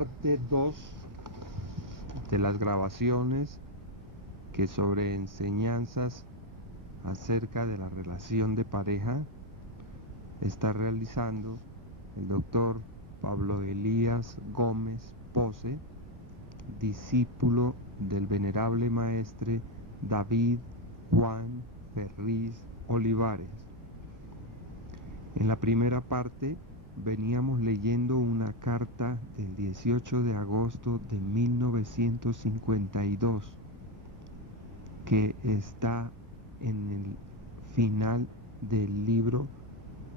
parte 2 de las grabaciones que sobre enseñanzas acerca de la relación de pareja está realizando el doctor Pablo Elías Gómez Pose, discípulo del venerable maestre David Juan Ferriz Olivares. En la primera parte veníamos leyendo una carta del 18 de agosto de 1952 que está en el final del libro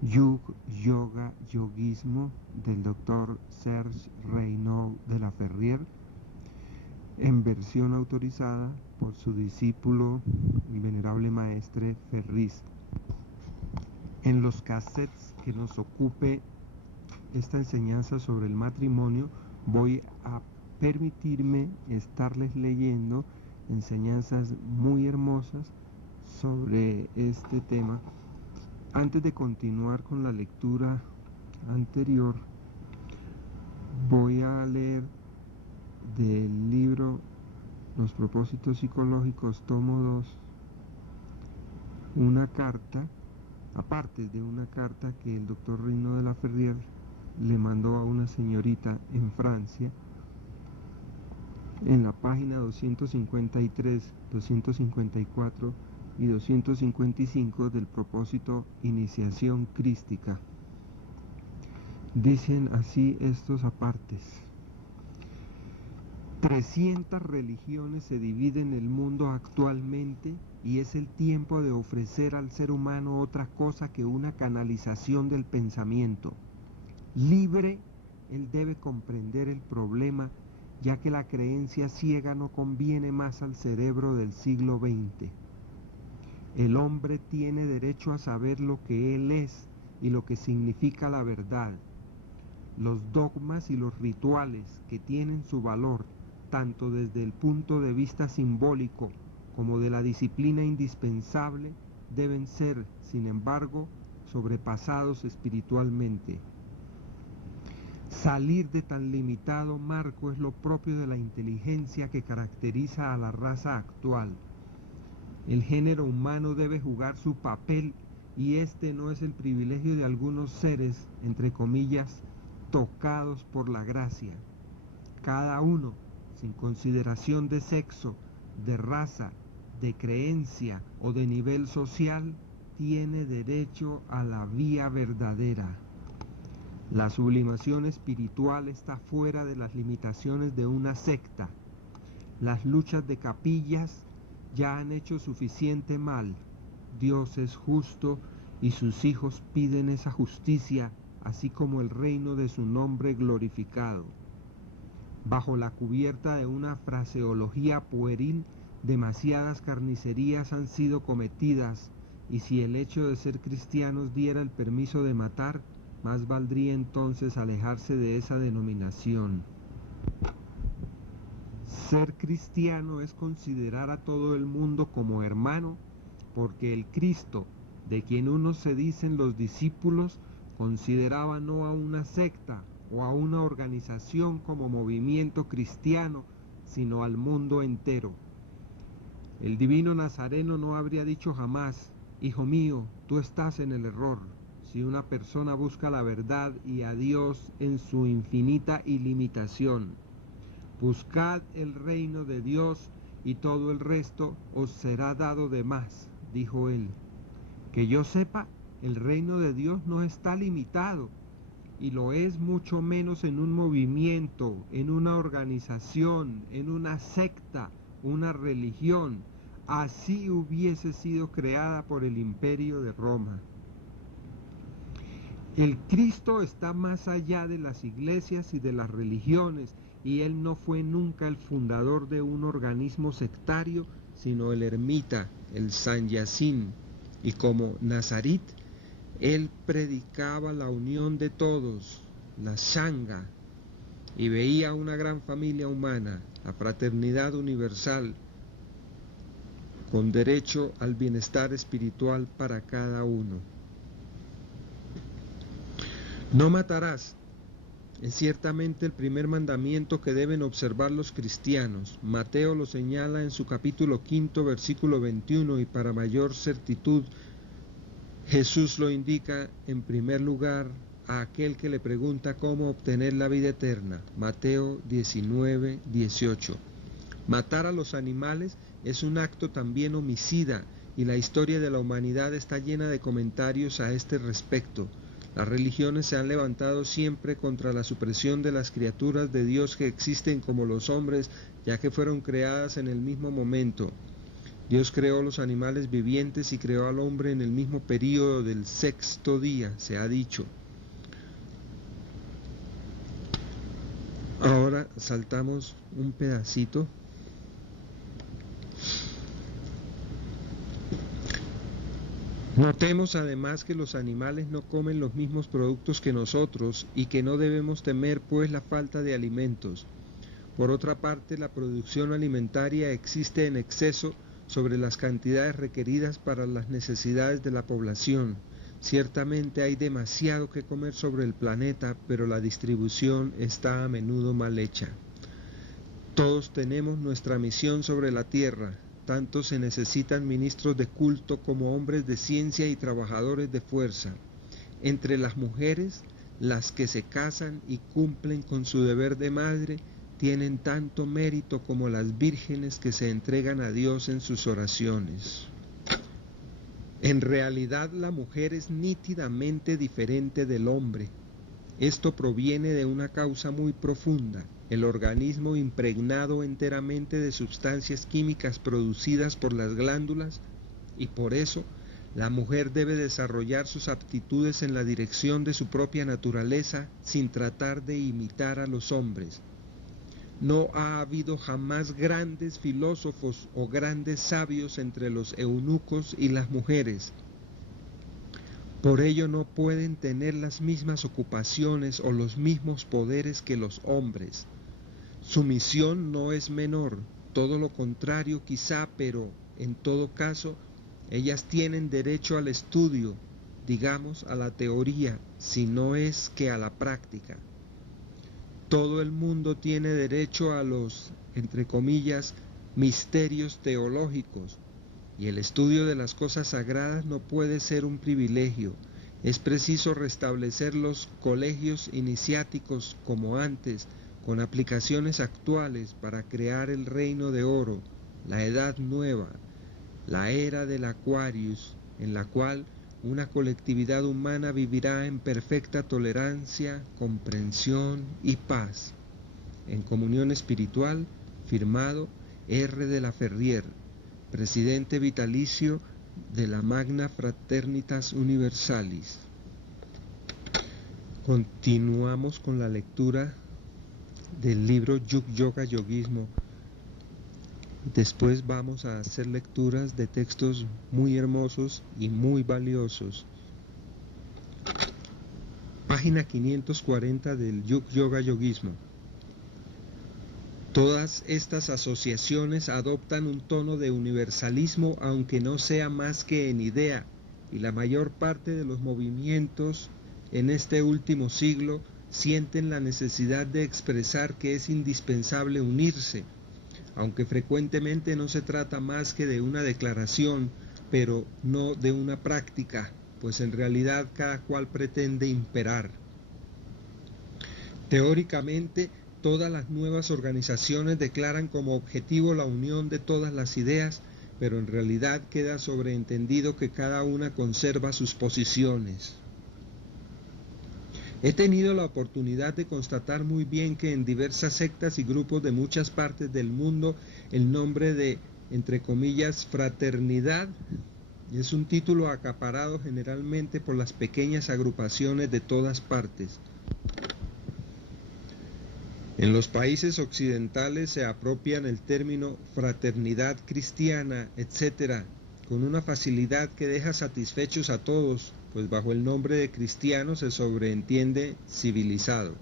Yug Yoga Yoguismo del doctor Serge Reynaud de la Ferrier, en versión autorizada por su discípulo el venerable maestre Ferriz. En los cassettes que nos ocupe esta enseñanza sobre el matrimonio, voy a permitirme estarles leyendo enseñanzas muy hermosas sobre este tema. Antes de continuar con la lectura anterior, voy a leer del libro Los propósitos psicológicos, tomo 2, una carta, aparte de una carta que el doctor Reynaud de la Ferrier le mandó a una señorita en Francia, en la página 253, 254 y 255 del propósito Iniciación Crística. Dicen así estos apartes: 300 religiones se dividen el mundo actualmente y es el tiempo de ofrecer al ser humano otra cosa que una canalización del pensamiento. Libre, él debe comprender el problema, ya que la creencia ciega no conviene más al cerebro del siglo XX. El hombre tiene derecho a saber lo que él es y lo que significa la verdad. Los dogmas y los rituales que tienen su valor, tanto desde el punto de vista simbólico como de la disciplina indispensable, deben ser, sin embargo, sobrepasados espiritualmente. Salir de tan limitado marco es lo propio de la inteligencia que caracteriza a la raza actual. El género humano debe jugar su papel y este no es el privilegio de algunos seres, entre comillas, tocados por la gracia. Cada uno, sin consideración de sexo, de raza, de creencia o de nivel social, tiene derecho a la vía verdadera. La sublimación espiritual está fuera de las limitaciones de una secta. Las luchas de capillas ya han hecho suficiente mal. Dios es justo y sus hijos piden esa justicia, así como el reino de su nombre glorificado. Bajo la cubierta de una fraseología pueril, demasiadas carnicerías han sido cometidas, y si el hecho de ser cristianos diera el permiso de matar, más valdría entonces alejarse de esa denominación. Ser cristiano es considerar a todo el mundo como hermano, porque el Cristo, de quien unos se dicen los discípulos, consideraba no a una secta o a una organización como movimiento cristiano, sino al mundo entero. El divino Nazareno no habría dicho jamás: hijo mío, tú estás en el error. Si una persona busca la verdad y a Dios en su infinita ilimitación, buscad el reino de Dios y todo el resto os será dado de más, dijo él. Que yo sepa, el reino de Dios no está limitado, y lo es mucho menos en un movimiento, en una organización, en una secta, una religión, así hubiese sido creada por el Imperio de Roma. El Cristo está más allá de las iglesias y de las religiones, y Él no fue nunca el fundador de un organismo sectario, sino el ermita, el sanyasín, y como Nazarit, Él predicaba la unión de todos, la sangha, y veía una gran familia humana, la fraternidad universal, con derecho al bienestar espiritual para cada uno. No matarás Es ciertamente el primer mandamiento que deben observar los cristianos. Mateo lo señala en su capítulo 5, versículo 21, y para mayor certitud, Jesús lo indica en primer lugar a aquel que le pregunta cómo obtener la vida eterna. Mateo 19, 18. Matar a los animales es un acto también homicida, y la historia de la humanidad está llena de comentarios a este respecto. Las religiones se han levantado siempre contra la supresión de las criaturas de Dios que existen como los hombres, ya que fueron creadas en el mismo momento. Dios creó los animales vivientes y creó al hombre en el mismo período del sexto día, se ha dicho. Ahora saltamos un pedacito. Notemos además que los animales no comen los mismos productos que nosotros y que no debemos temer pues la falta de alimentos. Por otra parte, la producción alimentaria existe en exceso sobre las cantidades requeridas para las necesidades de la población. Ciertamente hay demasiado que comer sobre el planeta, pero la distribución está a menudo mal hecha. Todos tenemos nuestra misión sobre la tierra. Tanto se necesitan ministros de culto como hombres de ciencia y trabajadores de fuerza. Entre las mujeres, las que se casan y cumplen con su deber de madre, tienen tanto mérito como las vírgenes que se entregan a Dios en sus oraciones. En realidad, la mujer es nítidamente diferente del hombre. Esto proviene de una causa muy profunda. El organismo impregnado enteramente de sustancias químicas producidas por las glándulas, y por eso la mujer debe desarrollar sus aptitudes en la dirección de su propia naturaleza sin tratar de imitar a los hombres. No ha habido jamás grandes filósofos o grandes sabios entre los eunucos y las mujeres. Por ello no pueden tener las mismas ocupaciones o los mismos poderes que los hombres. Su misión no es menor, todo lo contrario quizá, pero en todo caso, ellas tienen derecho al estudio, digamos a la teoría, si no es que a la práctica. Todo el mundo tiene derecho a los, entre comillas, misterios teológicos, y el estudio de las cosas sagradas no puede ser un privilegio. Es preciso restablecer los colegios iniciáticos como antes, con aplicaciones actuales para crear el reino de oro, la edad nueva, la era del Aquarius, en la cual una colectividad humana vivirá en perfecta tolerancia, comprensión y paz. En comunión espiritual, firmado R. de la Ferrier, presidente vitalicio de la Magna Fraternitas Universalis. Continuamos con la lectura del libro Yug Yoga Yoguismo. Después vamos a hacer lecturas de textos muy hermosos y muy valiosos. Página 540 del Yug Yoga Yoguismo. Todas estas asociaciones adoptan un tono de universalismo, aunque no sea más que en idea, y la mayor parte de los movimientos en este último siglo sienten la necesidad de expresar que es indispensable unirse, aunque frecuentemente no se trata más que de una declaración, pero no de una práctica, pues en realidad cada cual pretende imperar. Teóricamente, todas las nuevas organizaciones declaran como objetivo la unión de todas las ideas, pero en realidad queda sobreentendido que cada una conserva sus posiciones. He tenido la oportunidad de constatar muy bien que en diversas sectas y grupos de muchas partes del mundo el nombre de, entre comillas, fraternidad es un título acaparado generalmente por las pequeñas agrupaciones de todas partes. En los países occidentales se apropian el término fraternidad cristiana, etc., con una facilidad que deja satisfechos a todos, pues bajo el nombre de cristiano se sobreentiende civilizado.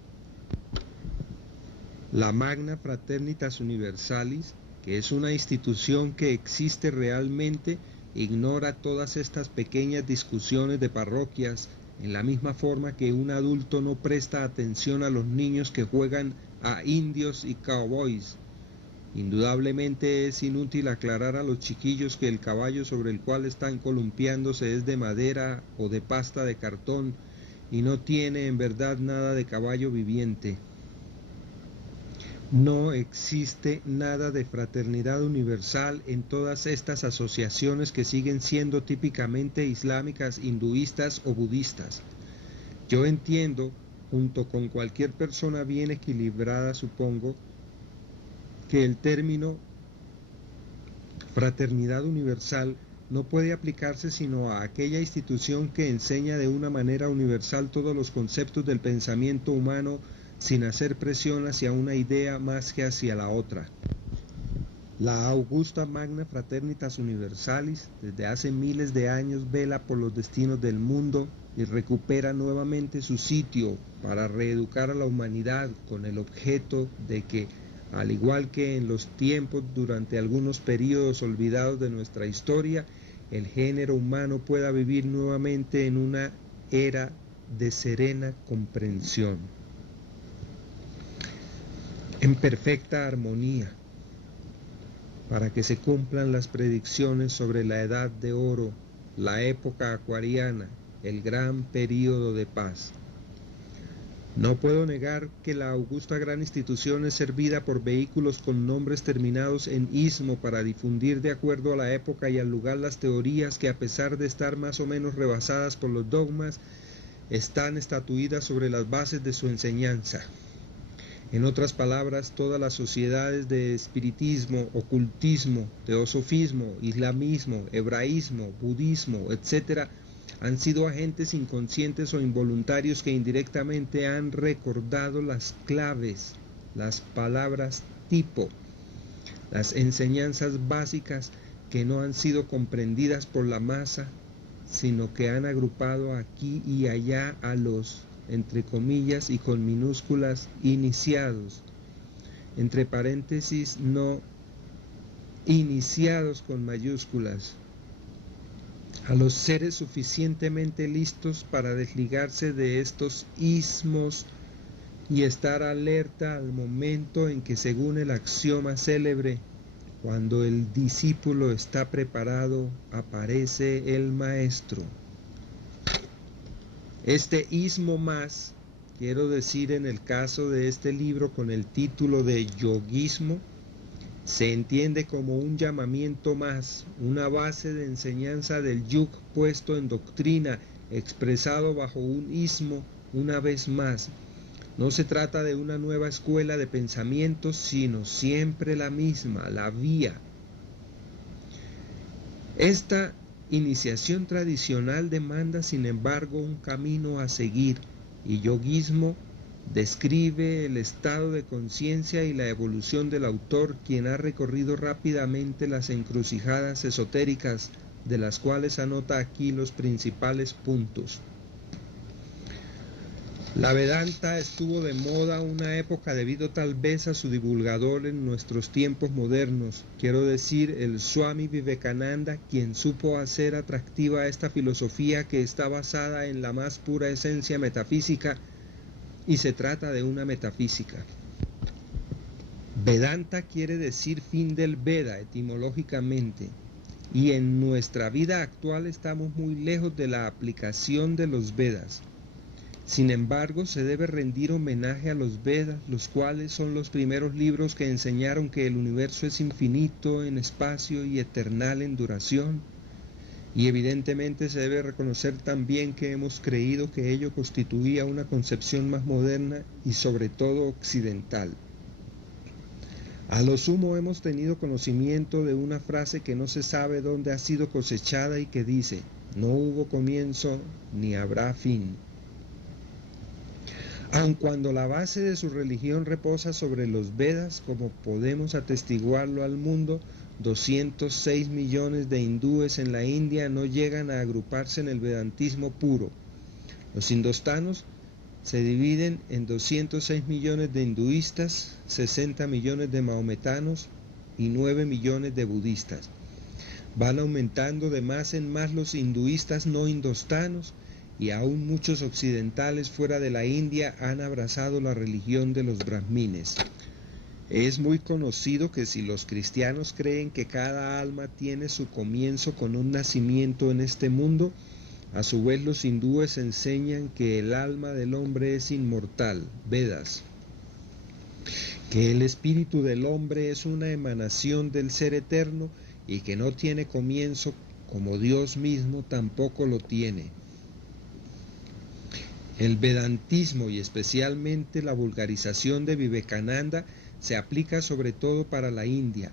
La Magna Fraternitas Universalis, que es una institución que existe realmente, ignora todas estas pequeñas discusiones de parroquias, en la misma forma que un adulto no presta atención a los niños que juegan a indios y cowboys. Indudablemente es inútil aclarar a los chiquillos que el caballo sobre el cual están columpiándose es de madera o de pasta de cartón y no tiene en verdad nada de caballo viviente. No existe nada de fraternidad universal en todas estas asociaciones que siguen siendo típicamente islámicas, hinduistas o budistas. Yo entiendo, junto con cualquier persona bien equilibrada supongo, que el término fraternidad universal no puede aplicarse sino a aquella institución que enseña de una manera universal todos los conceptos del pensamiento humano sin hacer presión hacia una idea más que hacia la otra. La Augusta Magna Fraternitas Universalis desde hace miles de años vela por los destinos del mundo y recupera nuevamente su sitio para reeducar a la humanidad con el objeto de que, al igual que en los tiempos durante algunos períodos olvidados de nuestra historia, el género humano pueda vivir nuevamente en una era de serena comprensión, en perfecta armonía, para que se cumplan las predicciones sobre la edad de oro, la época acuariana, el gran período de paz. No puedo negar que la augusta gran institución es servida por vehículos con nombres terminados en ismo para difundir de acuerdo a la época y al lugar las teorías que, a pesar de estar más o menos rebasadas por los dogmas, están estatuidas sobre las bases de su enseñanza. En otras palabras, todas las sociedades de espiritismo, ocultismo, teosofismo, islamismo, hebraísmo, budismo, etc., han sido agentes inconscientes o involuntarios que indirectamente han recordado las claves, las palabras tipo, las enseñanzas básicas que no han sido comprendidas por la masa, sino que han agrupado aquí y allá a los, entre comillas y con minúsculas, iniciados, entre paréntesis no iniciados con mayúsculas, a los seres suficientemente listos para desligarse de estos ismos y estar alerta al momento en que, según el axioma célebre, cuando el discípulo está preparado, aparece el maestro. Este ismo más, quiero decir en el caso de este libro con el título de yoguismo, se entiende como un llamamiento más, una base de enseñanza del yug puesto en doctrina, expresado bajo un ismo una vez más. No se trata de una nueva escuela de pensamientos, sino siempre la misma, la vía. Esta iniciación tradicional demanda, sin embargo, un camino a seguir, y yoguismo describe el estado de conciencia y la evolución del autor, quien ha recorrido rápidamente las encrucijadas esotéricas, de las cuales anota aquí los principales puntos. La Vedanta estuvo de moda una época debido tal vez a su divulgador en nuestros tiempos modernos, quiero decir el Swami Vivekananda, quien supo hacer atractiva esta filosofía que está basada en la más pura esencia metafísica, y se trata de una metafísica. Vedanta quiere decir fin del Veda etimológicamente, y en nuestra vida actual estamos muy lejos de la aplicación de los Vedas. Sin embargo, se debe rendir homenaje a los Vedas, los cuales son los primeros libros que enseñaron que el universo es infinito en espacio y eternal en duración, y evidentemente se debe reconocer también que hemos creído que ello constituía una concepción más moderna y sobre todo occidental. A lo sumo hemos tenido conocimiento de una frase que no se sabe dónde ha sido cosechada y que dice: no hubo comienzo ni habrá fin. Aun cuando la base de su religión reposa sobre los Vedas, como podemos atestiguarlo al mundo, 206 millones de hindúes en la India no llegan a agruparse en el vedantismo puro. Los indostanos se dividen en 206 millones de hinduistas, 60 millones de mahometanos y 9 millones de budistas. Van aumentando de más en más los hinduistas no indostanos, y aún muchos occidentales fuera de la India han abrazado la religión de los brahmines. Es muy conocido que si los cristianos creen que cada alma tiene su comienzo con un nacimiento en este mundo, a su vez los hindúes enseñan que el alma del hombre es inmortal, Vedas, que el espíritu del hombre es una emanación del ser eterno y que no tiene comienzo como Dios mismo tampoco lo tiene. El vedantismo y especialmente la vulgarización de Vivekananda se aplica sobre todo para la India.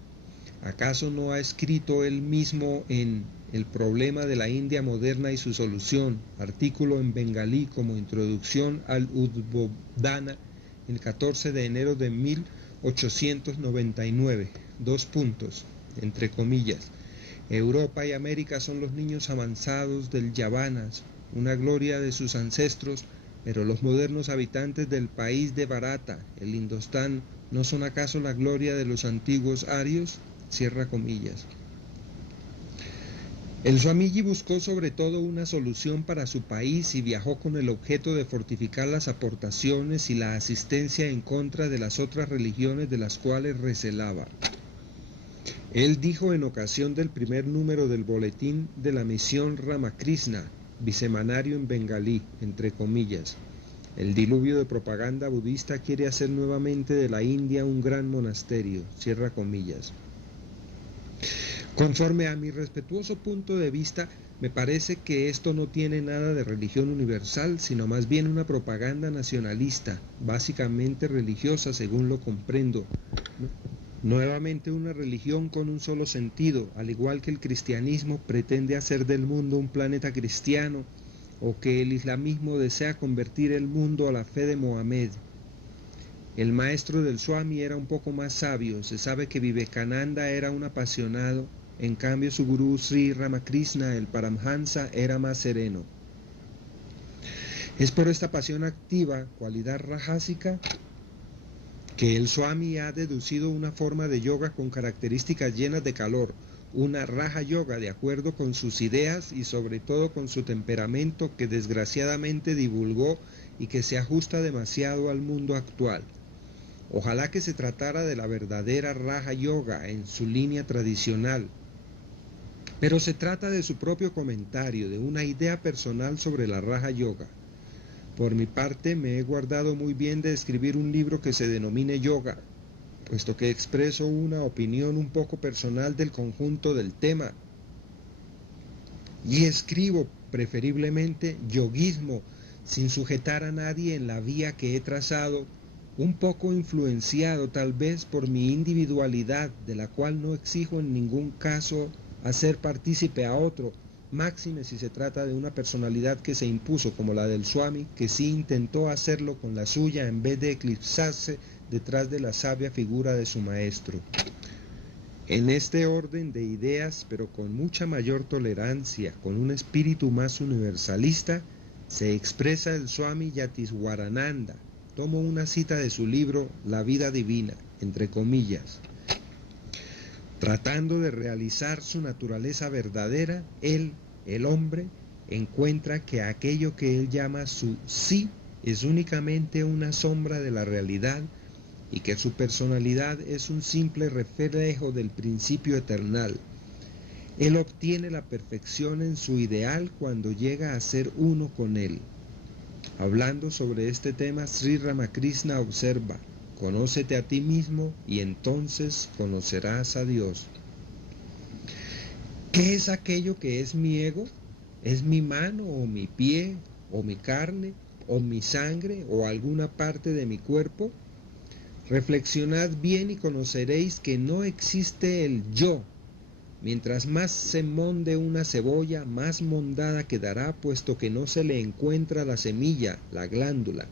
¿Acaso no ha escrito él mismo en El problema de la India moderna y su solución, artículo en bengalí como introducción al Udbodhana, el 14 de enero de 1899, entre comillas, Europa y América son los niños avanzados del Yavanas, una gloria de sus ancestros, pero los modernos habitantes del país de Bharata, el Indostán, ¿no son acaso la gloria de los antiguos arios? Cierra comillas. El Swamiji buscó sobre todo una solución para su país y viajó con el objeto de fortificar las aportaciones y la asistencia en contra de las otras religiones de las cuales recelaba. Él dijo en ocasión del primer número del boletín de la misión Ramakrishna, bisemanario en bengalí, entre comillas, el diluvio de propaganda budista quiere hacer nuevamente de la India un gran monasterio, cierra comillas. Conforme a mi respetuoso punto de vista, me parece que esto no tiene nada de religión universal, sino más bien una propaganda nacionalista, básicamente religiosa según lo comprendo. Nuevamente una religión con un solo sentido, al igual que el cristianismo pretende hacer del mundo un planeta cristiano, o que el islamismo desea convertir el mundo a la fe de Mohamed. El maestro del Swami era un poco más sabio, se sabe que Vivekananda era un apasionado, en cambio su gurú Sri Ramakrishna, el Paramhansa, era más sereno. Es por esta pasión activa, cualidad rajásica, que el Swami ha deducido una forma de yoga con características llenas de calor, una Raja Yoga de acuerdo con sus ideas y sobre todo con su temperamento que desgraciadamente divulgó y que se ajusta demasiado al mundo actual. Ojalá que se tratara de la verdadera Raja Yoga en su línea tradicional, pero se trata de su propio comentario, de una idea personal sobre la Raja Yoga. Por mi parte me he guardado muy bien de escribir un libro que se denomine Yoga, puesto que expreso una opinión un poco personal del conjunto del tema. Y escribo preferiblemente yoguismo, sin sujetar a nadie en la vía que he trazado, un poco influenciado tal vez por mi individualidad, de la cual no exijo en ningún caso hacer partícipe a otro, máxime si se trata de una personalidad que se impuso como la del Swami, que sí intentó hacerlo con la suya en vez de eclipsarse detrás de la sabia figura de su maestro. En este orden de ideas, pero con mucha mayor tolerancia, con un espíritu más universalista, se expresa el Swami Yatiswarananda. Tomo una cita de su libro La vida divina, entre comillas. Tratando de realizar su naturaleza verdadera, él, el hombre, encuentra que aquello que él llama su sí es únicamente una sombra de la realidad y que su personalidad es un simple reflejo del principio eternal. Él obtiene la perfección en su ideal cuando llega a ser uno con él. Hablando sobre este tema, Sri Ramakrishna observa: conócete a ti mismo y entonces conocerás a Dios. ¿Qué es aquello que es mi ego? ¿Es mi mano o mi pie o mi carne o mi sangre o alguna parte de mi cuerpo? Reflexionad bien y conoceréis que no existe el yo. Mientras más se monde una cebolla, más mondada quedará, puesto que no se le encuentra la semilla, la glándula.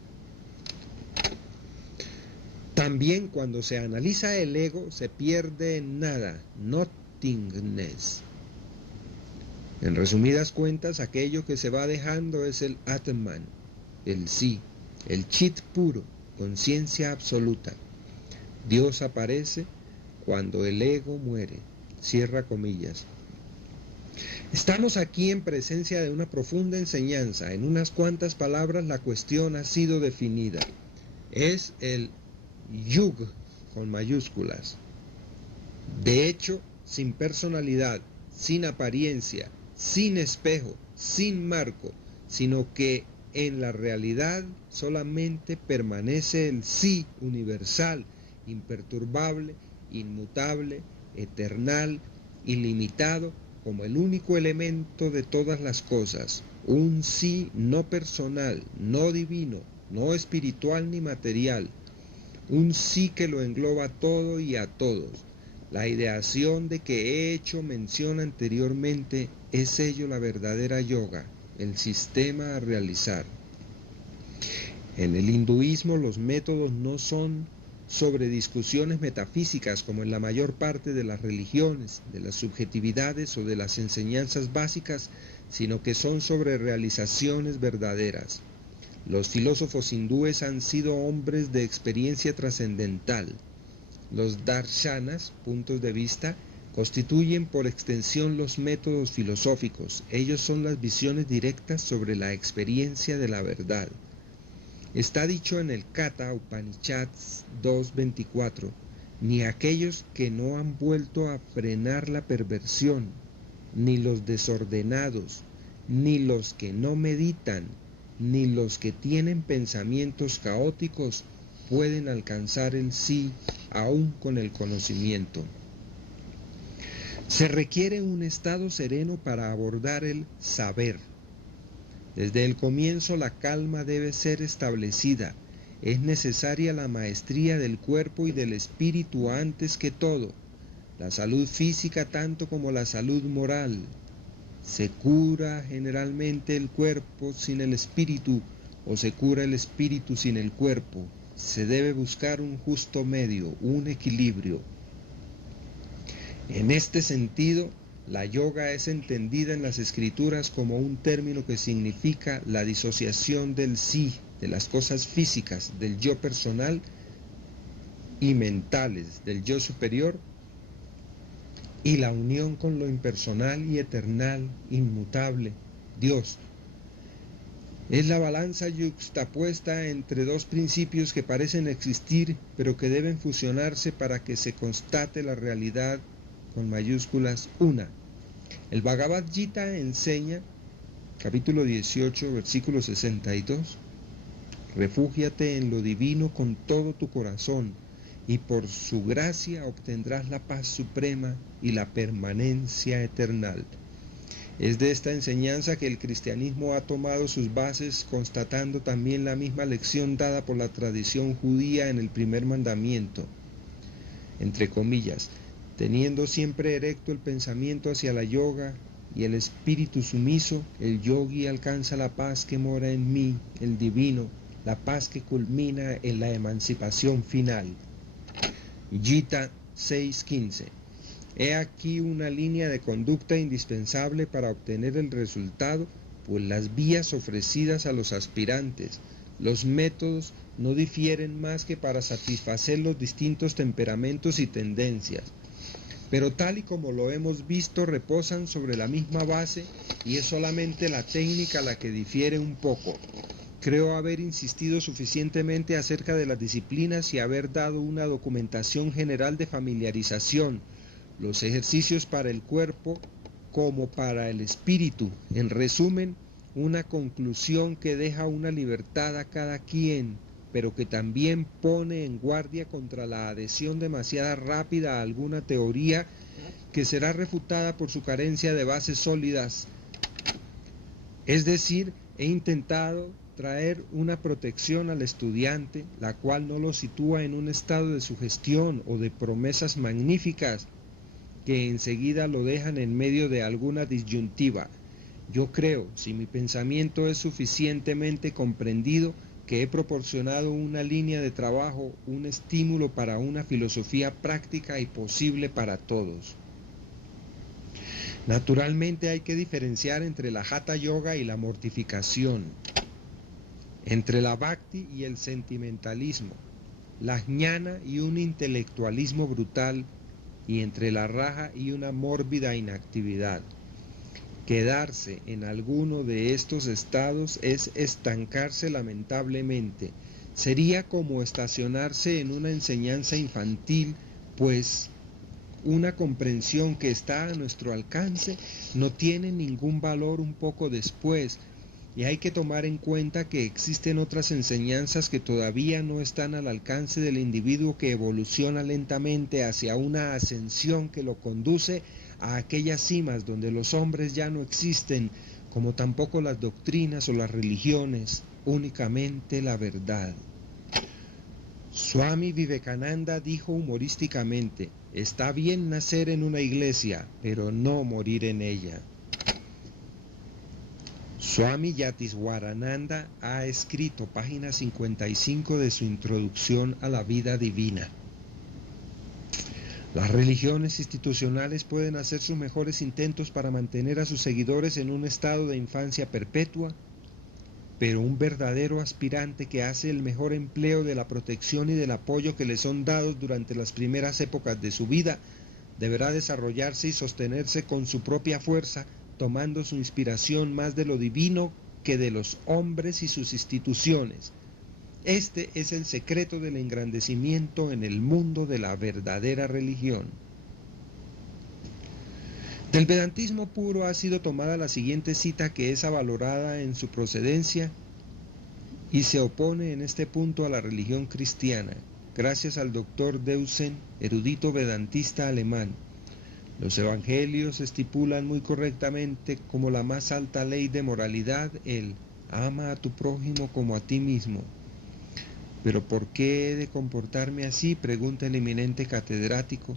También cuando se analiza el ego, se pierde en nada, nothingness. En resumidas cuentas, aquello que se va dejando es el Atman, el sí, el chit puro, conciencia absoluta. Dios aparece cuando el ego muere, cierra comillas. Estamos aquí en presencia de una profunda enseñanza. En unas cuantas palabras la cuestión ha sido definida. Es el yug con mayúsculas. De hecho, sin personalidad, sin apariencia, sin espejo, sin marco, sino que en la realidad solamente permanece el sí universal, imperturbable, inmutable, eternal, ilimitado, como el único elemento de todas las cosas, un sí no personal, no divino, no espiritual ni material, un sí que lo engloba todo y a todos. La ideación de que he hecho mención anteriormente es ello la verdadera yoga, el sistema a realizar. En el hinduismo los métodos no son sobre discusiones metafísicas como en la mayor parte de las religiones, de las subjetividades o de las enseñanzas básicas, sino que son sobre realizaciones verdaderas. Los filósofos hindúes han sido hombres de experiencia trascendental. Los darshanas, puntos de vista, constituyen por extensión los métodos filosóficos. Ellos son las visiones directas sobre la experiencia de la verdad. Está dicho en el Katha Upanishad 2.24, ni aquellos que no han vuelto a frenar la perversión, ni los desordenados, ni los que no meditan, ni los que tienen pensamientos caóticos pueden alcanzar el sí aún con el conocimiento. Se requiere un estado sereno para abordar el saber. Desde el comienzo la calma debe ser establecida. Es necesaria la maestría del cuerpo y del espíritu antes que todo. La salud física tanto como la salud moral. Se cura generalmente el cuerpo sin el espíritu o se cura el espíritu sin el cuerpo. Se debe buscar un justo medio, un equilibrio. En este sentido, la yoga es entendida en las escrituras como un término que significa la disociación del sí, de las cosas físicas, del yo personal y mentales, del yo superior, y la unión con lo impersonal y eternal, inmutable, Dios. Es la balanza yuxtapuesta entre dos principios que parecen existir, pero que deben fusionarse para que se constate la realidad con mayúsculas una. El Bhagavad Gita enseña, capítulo 18, versículo 62, refúgiate en lo divino con todo tu corazón, y por su gracia obtendrás la paz suprema y la permanencia eternal. Es de esta enseñanza que el cristianismo ha tomado sus bases, constatando también la misma lección dada por la tradición judía en el primer mandamiento, entre comillas, teniendo siempre erecto el pensamiento hacia la yoga y el espíritu sumiso, el yogi alcanza la paz que mora en mí, el divino, la paz que culmina en la emancipación final. Gita 6.15. He aquí una línea de conducta indispensable para obtener el resultado, pues las vías ofrecidas a los aspirantes, los métodos no difieren más que para satisfacer los distintos temperamentos y tendencias. Pero tal y como lo hemos visto, reposan sobre la misma base y es solamente la técnica la que difiere un poco. Creo haber insistido suficientemente acerca de las disciplinas y haber dado una documentación general de familiarización, los ejercicios para el cuerpo como para el espíritu. En resumen, una conclusión que deja una libertad a cada quien, pero que también pone en guardia contra la adhesión demasiado rápida a alguna teoría que será refutada por su carencia de bases sólidas. Es decir, he intentado traer una protección al estudiante, la cual no lo sitúa en un estado de sugestión o de promesas magníficas que enseguida lo dejan en medio de alguna disyuntiva. Yo creo, si mi pensamiento es suficientemente comprendido, que he proporcionado una línea de trabajo, un estímulo para una filosofía práctica y posible para todos. Naturalmente hay que diferenciar entre la Hatha Yoga y la mortificación, entre la Bhakti y el sentimentalismo, la Jnana y un intelectualismo brutal, y entre la Raja y una mórbida inactividad. Quedarse en alguno de estos estados es estancarse lamentablemente. Sería como estacionarse en una enseñanza infantil, pues una comprensión que está a nuestro alcance no tiene ningún valor un poco después, y hay que tomar en cuenta que existen otras enseñanzas que todavía no están al alcance del individuo que evoluciona lentamente hacia una ascensión que lo conduce a aquellas cimas donde los hombres ya no existen, como tampoco las doctrinas o las religiones, únicamente la verdad. Swami Vivekananda dijo humorísticamente: está bien nacer en una iglesia, pero no morir en ella. Swami Yatiswarananda ha escrito página 55 de su introducción a la vida divina. Las religiones institucionales pueden hacer sus mejores intentos para mantener a sus seguidores en un estado de infancia perpetua, pero un verdadero aspirante que hace el mejor empleo de la protección y del apoyo que le son dados durante las primeras épocas de su vida, deberá desarrollarse y sostenerse con su propia fuerza, tomando su inspiración más de lo divino que de los hombres y sus instituciones. Este es el secreto del engrandecimiento en el mundo de la verdadera religión. Del vedantismo puro ha sido tomada la siguiente cita, que es avalorada en su procedencia y se opone en este punto a la religión cristiana, gracias al doctor Deussen, erudito vedantista alemán. Los evangelios estipulan muy correctamente como la más alta ley de moralidad el ama a tu prójimo como a ti mismo. ¿Pero por qué he de comportarme así?, pregunta el eminente catedrático,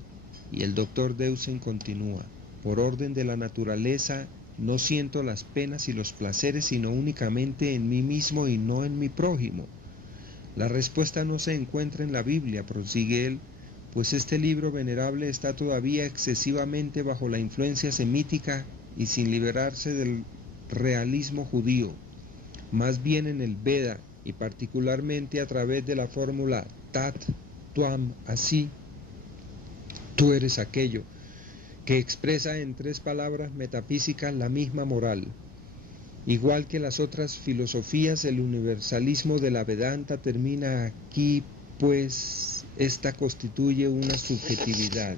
y el doctor Deussen continúa: por orden de la naturaleza no siento las penas y los placeres sino únicamente en mí mismo y no en mi prójimo. La respuesta no se encuentra en la Biblia, prosigue él, pues este libro venerable está todavía excesivamente bajo la influencia semítica y sin liberarse del realismo judío, más bien en el Veda, y particularmente a través de la fórmula Tat Tuam Asi, tú eres aquello, que expresa en 3 palabras metafísicas la misma moral. Igual que las otras filosofías, el universalismo de la Vedanta termina aquí, pues esta constituye una subjetividad.